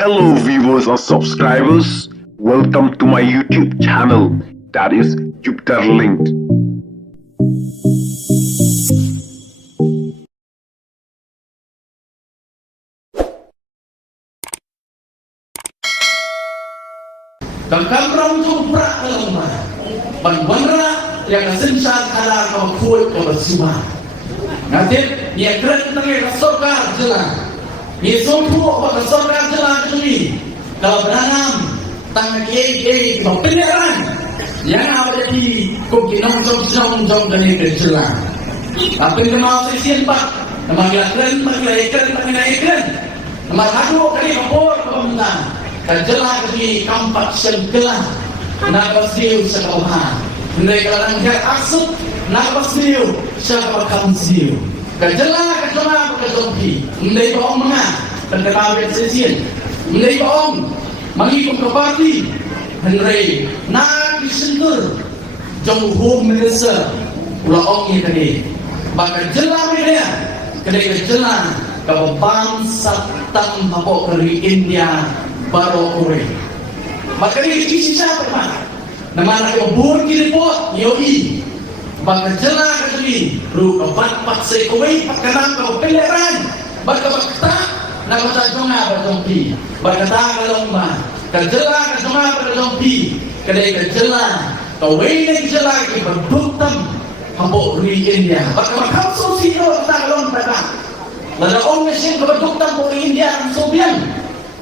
Hello viewers or subscribers, welcome to my YouTube channel, that is Jupiter Linked. Dan kamrong tumprak ke rumah Banwara yang kesensan ala kau kuat kau bersuma Nanti dia keren tengah rasorkan jelas Dia sumpu kau rasorkan jelas ini Kalau beranam Tangan kiai kau penyaran Yang ada di Kuki nong-nong dan ikan jelas Tapi kenal sesian pak Nama keren, panggil ikan Nama hadu kali kapur kau menang Kajelah di kampak sengkelah Napas diu sekauhan Mereka langgar aksud Napas diu sekauhan diu Kajelah kejompi Mereka om mengah Dan ketawet sesian Mereka om Mengikut ke parti Henry Nak disentur Jom home minister Ulah om ini tadi Maka jelah mereka Kedai kejelah Kau bangsa Tanpa keri India baru kore. Maka ini isi siapa teman? Nama anak yang buat kiri pot, yoi. Maka jelas kali, ru kebat sekowe, kenang kau peleran, berkata, nama tajongah berjompi, berkata kalau mah, kejelas kejelas berjompi, kedai kejelas, kau ini kejelas berduktam, hambuk ri India, berkata kau sosial kita kalau mereka, lalu orang mesin berduktam ri India Sobian.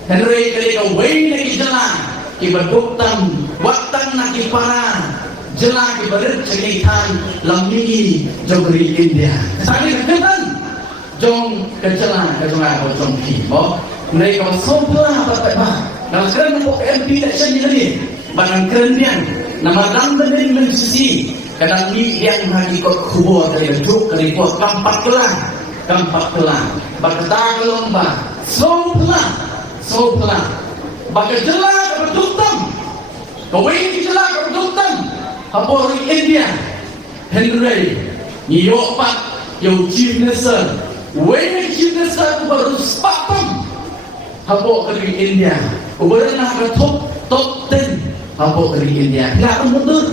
Henry ketika wain lagi jelas ibaduktam waktan lagi para jelas ibadat cekitan lamini jogri India sakit ketan jong kejelas kejongah jong kibo mereka sompla apa kalau sekarang untuk MP election ini barang kerendian nama damdan ini mensisi kadang ni yang hakikot kubur dari juk keripot kampak kelang berkata lomba sompla bagi jelas berduktam kau ini jelas berduktam hapor India Henry Nyopat yang chief minister wene chief minister baru sepapam hapor dari India kebenaran top 10 hapor dari India nggak mundur